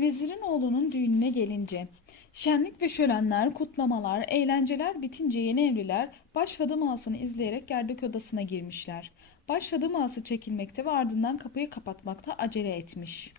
Vezirin oğlunun düğününe gelince, şenlik ve şölenler, kutlamalar, eğlenceler bitince yeni evliler baş hadım ağasını izleyerek gerdek odasına girmişler. Baş hadım ağası çekilmekte ve ardından kapıyı kapatmakta acele etmiş.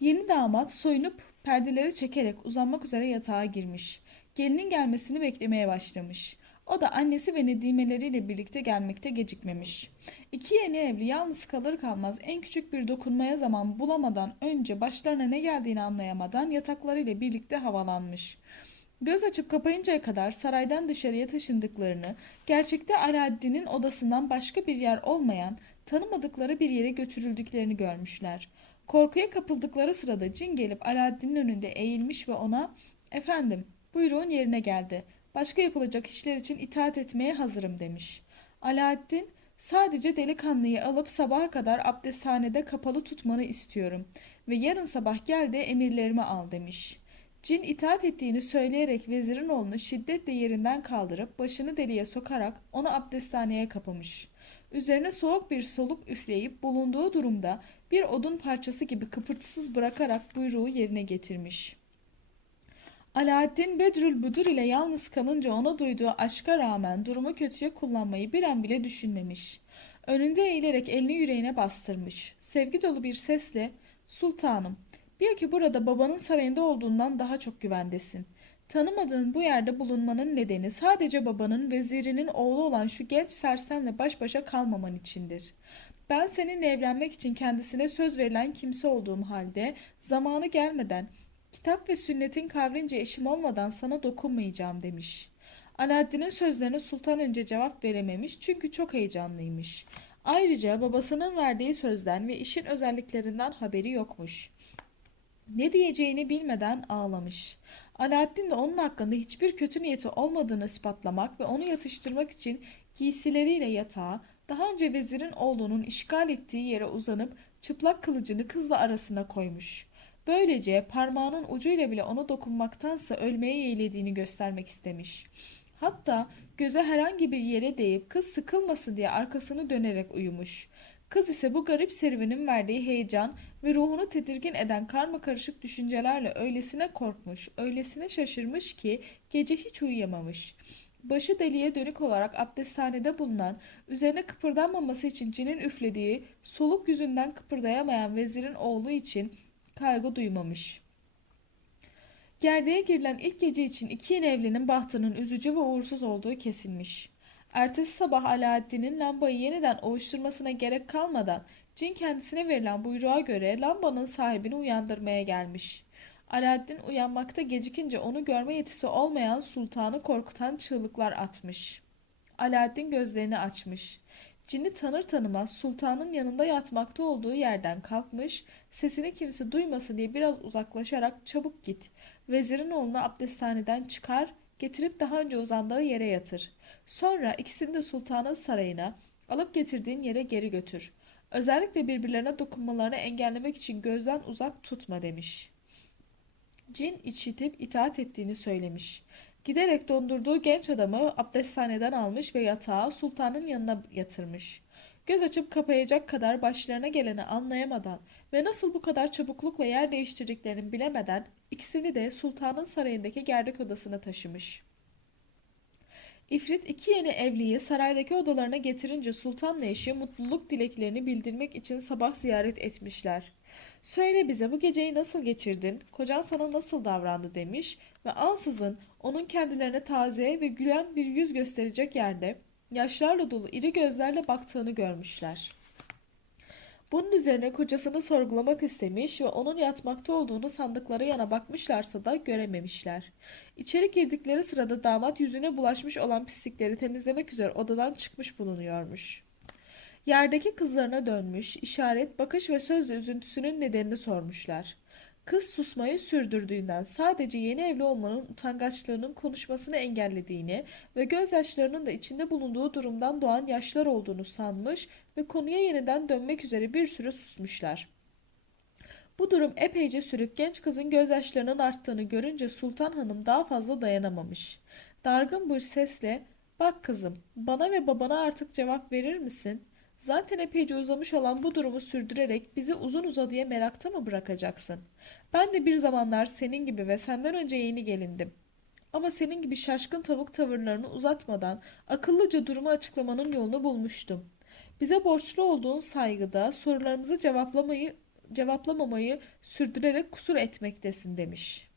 Yeni damat soyunup perdeleri çekerek uzanmak üzere yatağa girmiş. Gelinin gelmesini beklemeye başlamış. O da annesi ve nedimeleriyle birlikte gelmekte gecikmemiş. İki yeni evli yalnız kalır kalmaz en küçük bir dokunmaya zaman bulamadan önce başlarına ne geldiğini anlayamadan yataklarıyla birlikte havalanmış. Göz açıp kapayıncaya kadar saraydan dışarıya taşındıklarını, gerçekte Alaaddin'in odasından başka bir yer olmayan, tanımadıkları bir yere götürüldüklerini görmüşler. Korkuya kapıldıkları sırada cin gelip Alaaddin'in önünde eğilmiş ve ona ''Efendim, buyruğun yerine geldi. Başka yapılacak işler için itaat etmeye hazırım.'' demiş. Alaaddin ''Sadece delikanlıyı alıp sabaha kadar abdesthanede kapalı tutmanı istiyorum ve yarın sabah gel de emirlerimi al.'' demiş. Cin itaat ettiğini söyleyerek vezirin oğlunu şiddetle yerinden kaldırıp başını deliğe sokarak onu abdesthaneye kapamış. Üzerine soğuk bir soluk üfleyip bulunduğu durumda bir odun parçası gibi kıpırtısız bırakarak buyruğu yerine getirmiş. Alaaddin Bedrül Budur ile yalnız kalınca ona duyduğu aşka rağmen durumu kötüye kullanmayı bir an bile düşünmemiş. Önünde eğilerek elini yüreğine bastırmış. Sevgi dolu bir sesle ''Sultanım, bil ki burada babanın sarayında olduğundan daha çok güvendesin. Tanımadığın bu yerde bulunmanın nedeni sadece babanın vezirinin oğlu olan şu genç sersemle baş başa kalmaman içindir. Ben seninle evlenmek için kendisine söz verilen kimse olduğum halde zamanı gelmeden kitap ve sünnetin kavrince eşim olmadan sana dokunmayacağım demiş. Alaaddin'in sözlerine sultan önce cevap verememiş çünkü çok heyecanlıymış. Ayrıca babasının verdiği sözden ve işin özelliklerinden haberi yokmuş. Ne diyeceğini bilmeden ağlamış. Alaaddin de onun hakkında hiçbir kötü niyeti olmadığını ispatlamak ve onu yatıştırmak için giysileriyle yatağa, daha önce vezirin oğlunun işgal ettiği yere uzanıp çıplak kılıcını kızla arasına koymuş. Böylece parmağının ucuyla bile ona dokunmaktansa ölmeye yeğlediğini göstermek istemiş. Hatta göze herhangi bir yere değip kız sıkılmasın diye arkasını dönerek uyumuş. Kız ise bu garip serüvenin verdiği heyecan ve ruhunu tedirgin eden karma karışık düşüncelerle öylesine korkmuş, öylesine şaşırmış ki gece hiç uyuyamamış. Başı deliğe dönük olarak abdesthanede bulunan, üzerine kıpırdanmaması için cinin üflediği, soluk yüzünden kıpırdayamayan vezirin oğlu için kaygı duymamış. Gerdeğe girilen ilk gece için iki yeni evlinin bahtının üzücü ve uğursuz olduğu kesilmiş. Ertesi sabah Alaaddin'in lambayı yeniden oluşturmasına gerek kalmadan cin kendisine verilen buyruğa göre lambanın sahibini uyandırmaya gelmiş. Alaaddin uyanmakta gecikince onu görme yetisi olmayan sultanı korkutan çığlıklar atmış. Alaaddin gözlerini açmış. Cini tanır tanımaz sultanın yanında yatmakta olduğu yerden kalkmış, sesini kimse duymasın diye biraz uzaklaşarak çabuk git. Vezirin oğlunu abdesthaneden çıkar, getirip daha önce uzandığı yere yatır. Sonra ikisini de sultanın sarayına, alıp getirdiğin yere geri götür. Özellikle birbirlerine dokunmalarını engellemek için gözden uzak tutma demiş. Cin işitip itaat ettiğini söylemiş. Giderek dondurduğu genç adamı abdesthaneden almış ve yatağa sultanın yanına yatırmış. Göz açıp kapayacak kadar başlarına geleni anlayamadan ve nasıl bu kadar çabuklukla yer değiştirdiklerini bilemeden ikisini de sultanın sarayındaki gerdek odasına taşımış. İfrit iki yeni evliyi saraydaki odalarına getirince sultanla eşi mutluluk dileklerini bildirmek için sabah ziyaret etmişler. Söyle bize bu geceyi nasıl geçirdin, kocan sana nasıl davrandı demiş ve ansızın onun kendilerine taze ve gülen bir yüz gösterecek yerde yaşlarla dolu iri gözlerle baktığını görmüşler. Bunun üzerine kocasını sorgulamak istemiş ve onun yatmakta olduğunu sandıkları yana bakmışlarsa da görememişler. İçeri girdikleri sırada damat yüzüne bulaşmış olan pislikleri temizlemek üzere odadan çıkmış bulunuyormuş. Yerdeki kızlarına dönmüş, işaret, bakış ve sözle üzüntüsünün nedenini sormuşlar. Kız susmayı sürdürdüğünden sadece yeni evli olmanın utangaçlığının konuşmasını engellediğini ve gözyaşlarının da içinde bulunduğu durumdan doğan yaşlar olduğunu sanmış ve konuya yeniden dönmek üzere bir süre susmuşlar. Bu durum epeyce sürüp genç kızın gözyaşlarının arttığını görünce Sultan Hanım daha fazla dayanamamış. Dargın bir sesle ''Bak kızım, bana ve babana artık cevap verir misin? Zaten epeyce uzamış olan bu durumu sürdürerek bizi uzun uzadıya merakta mı bırakacaksın? Ben de bir zamanlar senin gibi ve senden önce yeni gelindim. Ama senin gibi şaşkın tavuk tavırlarını uzatmadan akıllıca durumu açıklamanın yolunu bulmuştum. Bize borçlu olduğun saygıda sorularımızı cevaplamayı cevaplamamayı sürdürerek kusur etmektesin demiş.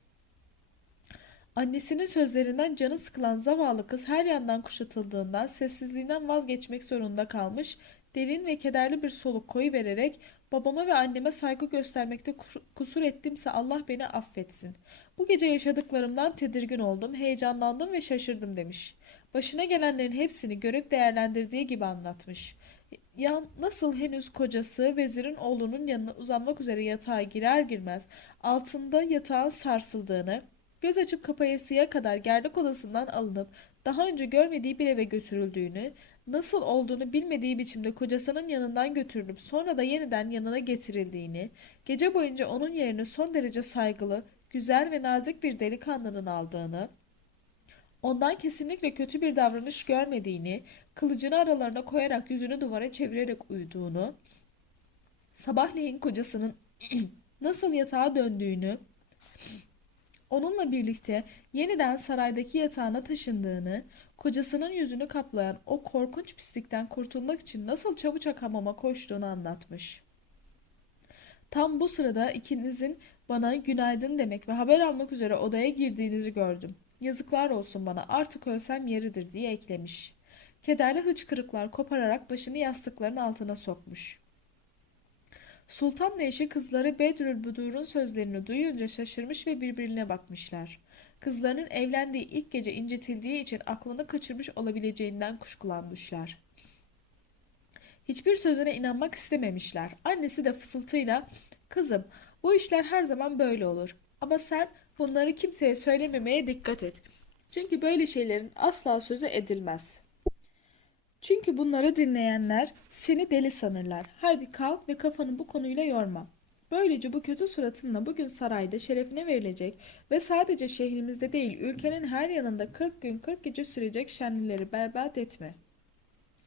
Annesinin sözlerinden canı sıkılan zavallı kız her yandan kuşatıldığından sessizliğinden vazgeçmek zorunda kalmış, derin ve kederli bir soluk koyuvererek babama ve anneme saygı göstermekte kus- kusur ettimse Allah beni affetsin. Bu gece yaşadıklarımdan tedirgin oldum, heyecanlandım ve şaşırdım demiş. Başına gelenlerin hepsini görüp değerlendirdiği gibi anlatmış. Ya nasıl henüz kocası vezirin oğlunun yanına uzanmak üzere yatağa girer girmez altında yatağın sarsıldığını, göz açıp kapayasıya kadar gerdek odasından alınıp daha önce görmediği bir eve götürüldüğünü, nasıl olduğunu bilmediği biçimde kocasının yanından götürülüp sonra da yeniden yanına getirildiğini, gece boyunca onun yerini son derece saygılı, güzel ve nazik bir delikanlının aldığını, ondan kesinlikle kötü bir davranış görmediğini, kılıcını aralarına koyarak yüzünü duvara çevirerek uyuduğunu, sabahleyin kocasının nasıl yatağa döndüğünü, onunla birlikte yeniden saraydaki yatağına taşındığını, kocasının yüzünü kaplayan o korkunç pislikten kurtulmak için nasıl çabucak hamama koştuğunu anlatmış. Tam bu sırada ikinizin bana günaydın demek ve haber almak üzere odaya girdiğinizi gördüm. Yazıklar olsun bana artık ölsem yeridir diye eklemiş. Kederli hıçkırıklar kopararak başını yastıkların altına sokmuş. Sultanla eşi kızları Bedrülbüdur'un sözlerini duyunca şaşırmış ve birbirine bakmışlar. Kızlarının evlendiği ilk gece incitildiği için aklını kaçırmış olabileceğinden kuşkulanmışlar. Hiçbir sözüne inanmak istememişler. Annesi de fısıltıyla "Kızım, bu işler her zaman böyle olur. Ama sen bunları kimseye söylememeye dikkat et. Çünkü böyle şeylerin asla sözü edilmez." Çünkü bunları dinleyenler seni deli sanırlar. Haydi kalk ve kafanı bu konuyla yorma. Böylece bu kötü suratınla bugün sarayda şerefine verilecek ve sadece şehrimizde değil ülkenin her yanında 40 gün 40 gece sürecek şenlileri berbat etme.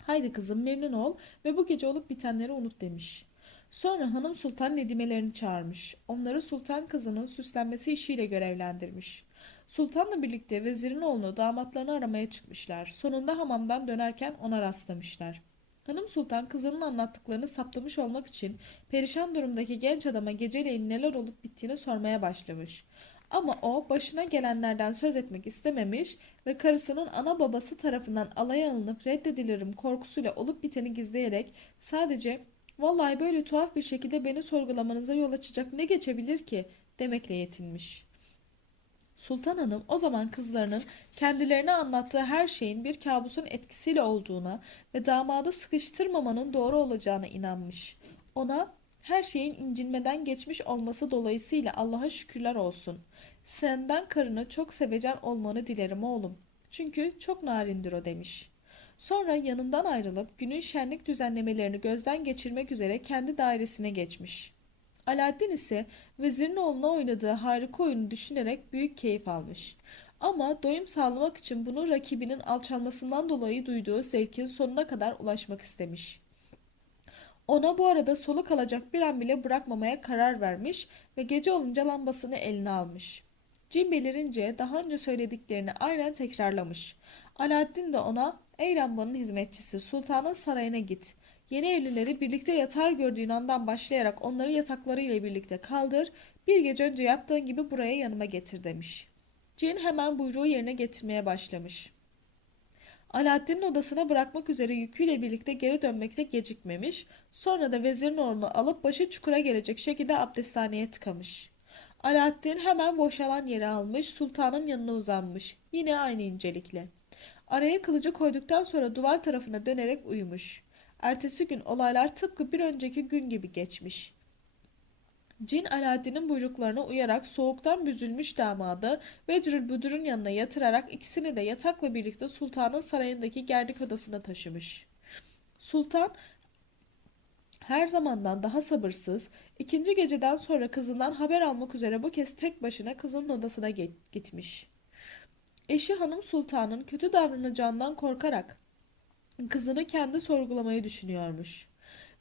Haydi kızım memnun ol ve bu gece olup bitenleri unut demiş. Sonra hanım sultan nedimelerini çağırmış. Onları sultan kızının süslenmesi işiyle görevlendirmiş. Sultanla birlikte vezirin oğlunu damatlarını aramaya çıkmışlar. Sonunda hamamdan dönerken ona rastlamışlar. Hanım Sultan kızının anlattıklarını saptamış olmak için perişan durumdaki genç adama geceleyin neler olup bittiğini sormaya başlamış. Ama o başına gelenlerden söz etmek istememiş ve karısının ana babası tarafından alaya alınıp reddedilirim korkusuyla olup biteni gizleyerek sadece vallahi böyle tuhaf bir şekilde beni sorgulamanıza yol açacak ne geçebilir ki demekle yetinmiş. Sultan Hanım o zaman kızlarının kendilerine anlattığı her şeyin bir kabusun etkisiyle olduğuna ve damadı sıkıştırmamanın doğru olacağına inanmış. Ona her şeyin incinmeden geçmiş olması dolayısıyla Allah'a şükürler olsun. Senden karını çok sevecen olmanı dilerim oğlum. Çünkü çok narindir o demiş. Sonra yanından ayrılıp günün şenlik düzenlemelerini gözden geçirmek üzere kendi dairesine geçmiş. Alaaddin ise vezirin oğluna oynadığı harika oyunu düşünerek büyük keyif almış. Ama doyum sağlamak için bunu rakibinin alçalmasından dolayı duyduğu zevkin sonuna kadar ulaşmak istemiş. Ona bu arada soluk alacak bir an bile bırakmamaya karar vermiş ve gece olunca lambasını eline almış. Cin belirince daha önce söylediklerini aynen tekrarlamış. Alaaddin de ona ''Ey lambanın hizmetçisi sultanın sarayına git. Yeni evlileri birlikte yatar gördüğün andan başlayarak onları yataklarıyla birlikte kaldır. Bir gece önce yaptığın gibi buraya yanıma getir demiş. Cin hemen buyruğu yerine getirmeye başlamış. Alaaddin'in odasına bırakmak üzere yüküyle birlikte geri dönmekte gecikmemiş. Sonra da vezirin oğlunu alıp başı çukura gelecek şekilde abdesthaneye tıkamış. Alaaddin hemen boşalan yeri almış, sultanın yanına uzanmış. Yine aynı incelikle. Araya kılıcı koyduktan sonra duvar tarafına dönerek uyumuş. Ertesi gün olaylar tıpkı bir önceki gün gibi geçmiş. Cin Alaaddin'in buyruklarına uyarak soğuktan büzülmüş damadı Vedrülbüdür'ün yanına yatırarak ikisini de yatakla birlikte sultanın sarayındaki gerdik odasına taşımış. Sultan her zamandan daha sabırsız, ikinci geceden sonra kızından haber almak üzere bu kez tek başına kızının odasına gitmiş. Eşi hanım sultanın kötü davranacağından korkarak kızını kendi sorgulamayı düşünüyormuş.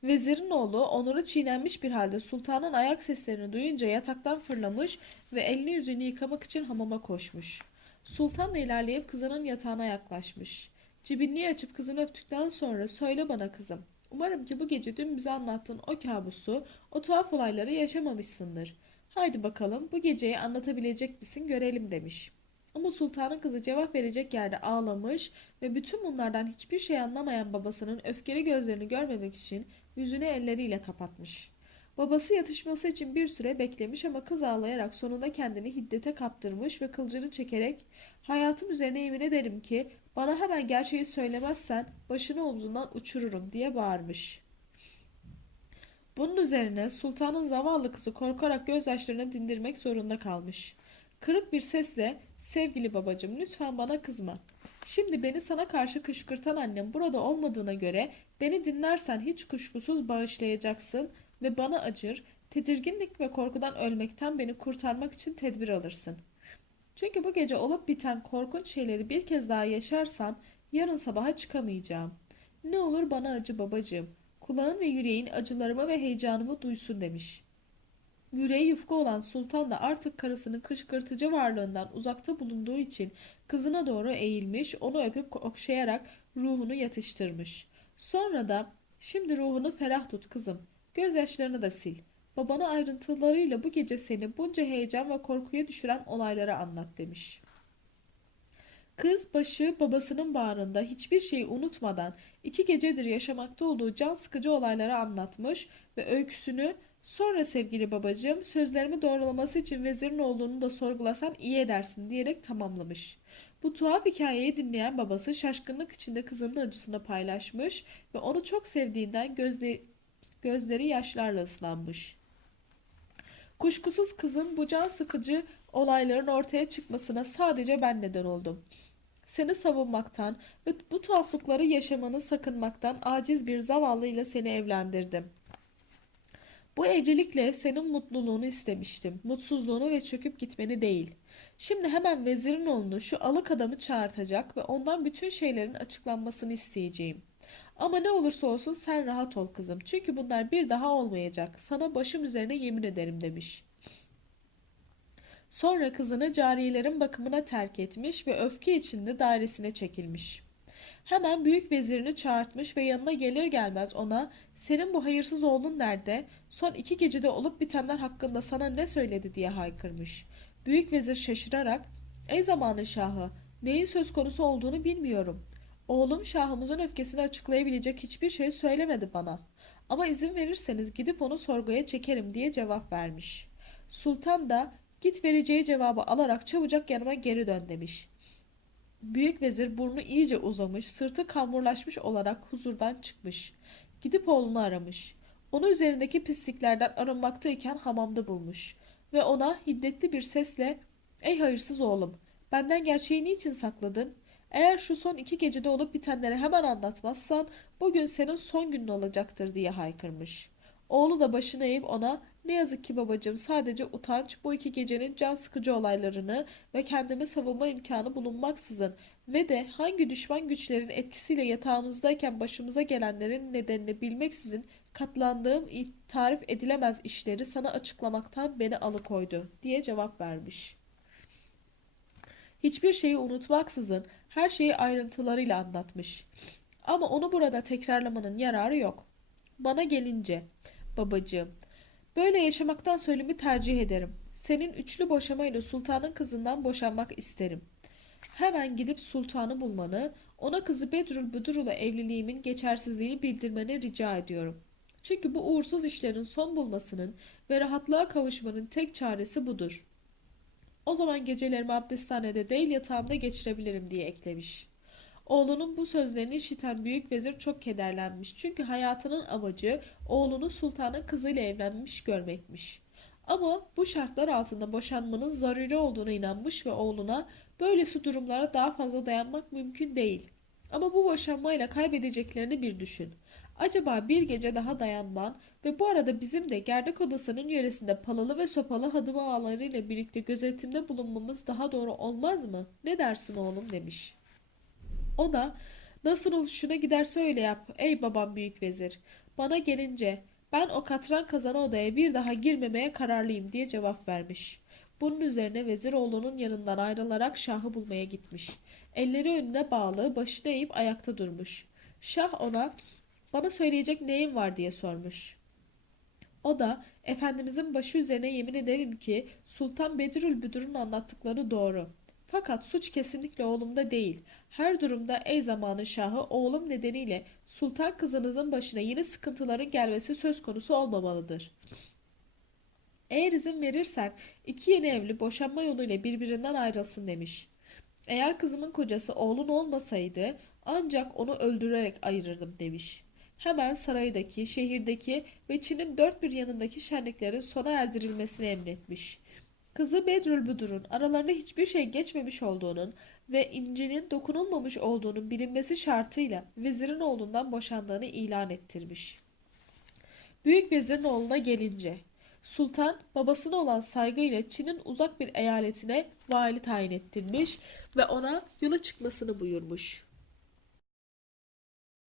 Vezirin oğlu onuru çiğnenmiş bir halde sultanın ayak seslerini duyunca yataktan fırlamış ve elini yüzünü yıkamak için hamama koşmuş. Sultan da ilerleyip kızının yatağına yaklaşmış. Cibinliği açıp kızını öptükten sonra söyle bana kızım. Umarım ki bu gece dün bize anlattığın o kabusu, o tuhaf olayları yaşamamışsındır. Haydi bakalım bu geceyi anlatabilecek misin görelim demiş. Ama sultanın kızı cevap verecek yerde ağlamış ve bütün bunlardan hiçbir şey anlamayan babasının öfkeli gözlerini görmemek için yüzünü elleriyle kapatmış. Babası yatışması için bir süre beklemiş ama kız ağlayarak sonunda kendini hiddete kaptırmış ve kılcını çekerek hayatım üzerine yemin ederim ki bana hemen gerçeği söylemezsen başını omzundan uçururum diye bağırmış. Bunun üzerine sultanın zavallı kızı korkarak gözyaşlarını dindirmek zorunda kalmış. Kırık bir sesle sevgili babacığım lütfen bana kızma. Şimdi beni sana karşı kışkırtan annem burada olmadığına göre beni dinlersen hiç kuşkusuz bağışlayacaksın ve bana acır, tedirginlik ve korkudan ölmekten beni kurtarmak için tedbir alırsın. Çünkü bu gece olup biten korkunç şeyleri bir kez daha yaşarsam yarın sabaha çıkamayacağım. Ne olur bana acı babacığım. Kulağın ve yüreğin acılarımı ve heyecanımı duysun demiş. Yüreği yufka olan sultan da artık karısının kışkırtıcı varlığından uzakta bulunduğu için kızına doğru eğilmiş, onu öpüp okşayarak ruhunu yatıştırmış. Sonra da şimdi ruhunu ferah tut kızım. Gözyaşlarını da sil. Babana ayrıntılarıyla bu gece seni bunca heyecan ve korkuya düşüren olayları anlat demiş. Kız başı babasının bağrında hiçbir şeyi unutmadan iki gecedir yaşamakta olduğu can sıkıcı olayları anlatmış ve öyküsünü sonra sevgili babacığım sözlerimi doğrulaması için vezirin olduğunu da sorgulasan iyi edersin diyerek tamamlamış. Bu tuhaf hikayeyi dinleyen babası şaşkınlık içinde kızının acısını paylaşmış ve onu çok sevdiğinden gözle, gözleri yaşlarla ıslanmış. Kuşkusuz kızım bu can sıkıcı olayların ortaya çıkmasına sadece ben neden oldum. Seni savunmaktan ve bu tuhaflıkları yaşamanı sakınmaktan aciz bir zavallıyla seni evlendirdim. Bu evlilikle senin mutluluğunu istemiştim. Mutsuzluğunu ve çöküp gitmeni değil. Şimdi hemen vezirin oğlunu şu alık adamı çağırtacak ve ondan bütün şeylerin açıklanmasını isteyeceğim. Ama ne olursa olsun sen rahat ol kızım. Çünkü bunlar bir daha olmayacak. Sana başım üzerine yemin ederim demiş. Sonra kızını cariyelerin bakımına terk etmiş ve öfke içinde dairesine çekilmiş. Hemen büyük vezirini çağırtmış ve yanına gelir gelmez ona senin bu hayırsız oğlun nerede? Son iki gecede olup bitenler hakkında sana ne söyledi diye haykırmış. Büyük vezir şaşırarak ey zamanın şahı neyin söz konusu olduğunu bilmiyorum. Oğlum şahımızın öfkesini açıklayabilecek hiçbir şey söylemedi bana. Ama izin verirseniz gidip onu sorguya çekerim diye cevap vermiş. Sultan da git vereceği cevabı alarak çabucak yanıma geri dön demiş. Büyük vezir burnu iyice uzamış, sırtı kamburlaşmış olarak huzurdan çıkmış. Gidip oğlunu aramış. Onu üzerindeki pisliklerden arınmaktayken hamamda bulmuş. Ve ona hiddetli bir sesle ''Ey hayırsız oğlum, benden gerçeği niçin sakladın? Eğer şu son iki gecede olup bitenleri hemen anlatmazsan bugün senin son günün olacaktır diye haykırmış. Oğlu da başını eğip ona ne yazık ki babacığım sadece utanç bu iki gecenin can sıkıcı olaylarını ve kendimi savunma imkanı bulunmaksızın ve de hangi düşman güçlerin etkisiyle yatağımızdayken başımıza gelenlerin nedenini bilmeksizin katlandığım tarif edilemez işleri sana açıklamaktan beni alıkoydu diye cevap vermiş. Hiçbir şeyi unutmaksızın her şeyi ayrıntılarıyla anlatmış. Ama onu burada tekrarlamanın yararı yok. Bana gelince, babacığım, böyle yaşamaktan ölümü tercih ederim. Senin üçlü boşamayla sultanın kızından boşanmak isterim. Hemen gidip sultanı bulmanı, ona kızı Bedrül Budurul'a evliliğimin geçersizliğini bildirmeni rica ediyorum. Çünkü bu uğursuz işlerin son bulmasının ve rahatlığa kavuşmanın tek çaresi budur. O zaman gecelerimi abdesthanede değil yatağımda geçirebilirim diye eklemiş. Oğlunun bu sözlerini işiten büyük vezir çok kederlenmiş. Çünkü hayatının amacı oğlunu sultanın kızıyla evlenmiş görmekmiş. Ama bu şartlar altında boşanmanın zaruri olduğuna inanmış ve oğluna böylesi durumlara daha fazla dayanmak mümkün değil. Ama bu boşanmayla kaybedeceklerini bir düşün. Acaba bir gece daha dayanman ve bu arada bizim de gerdek odasının yöresinde palalı ve sopalı hadım ağalarıyla birlikte gözetimde bulunmamız daha doğru olmaz mı? Ne dersin oğlum demiş. O da Nasıl hoşuna giderse öyle yap ey babam büyük vezir. Bana gelince ben o katran kazanı odaya bir daha girmemeye kararlıyım diye cevap vermiş. Bunun üzerine vezir oğlunun yanından ayrılarak Şah'ı bulmaya gitmiş. Elleri önüne bağlı, başını eğip ayakta durmuş. Şah ona bana söyleyecek neyin var diye sormuş. O da Efendimizin başı üzerine yemin ederim ki Sultan Bedrülbüdür'ün anlattıkları doğru. Fakat suç kesinlikle oğlumda değil. Her durumda ey zamanın şahı oğlum nedeniyle sultan kızınızın başına yeni sıkıntıların gelmesi söz konusu olmamalıdır. Eğer izin verirsen iki yeni evli boşanma yoluyla birbirinden ayrılsın demiş. Eğer kızımın kocası oğlun olmasaydı ancak onu öldürerek ayırırdım demiş. Hemen saraydaki, şehirdeki ve Çin'in dört bir yanındaki şenliklerin sona erdirilmesini emretmiş. Kızı Bedrülbüdür'ün aralarında hiçbir şey geçmemiş olduğunun ve incinin dokunulmamış olduğunun bilinmesi şartıyla vezirin oğlundan boşandığını ilan ettirmiş. Büyük vezirin oğluna gelince, Sultan babasına olan saygıyla Çin'in uzak bir eyaletine vali tayin ettirmiş ve ona yola çıkmasını buyurmuş.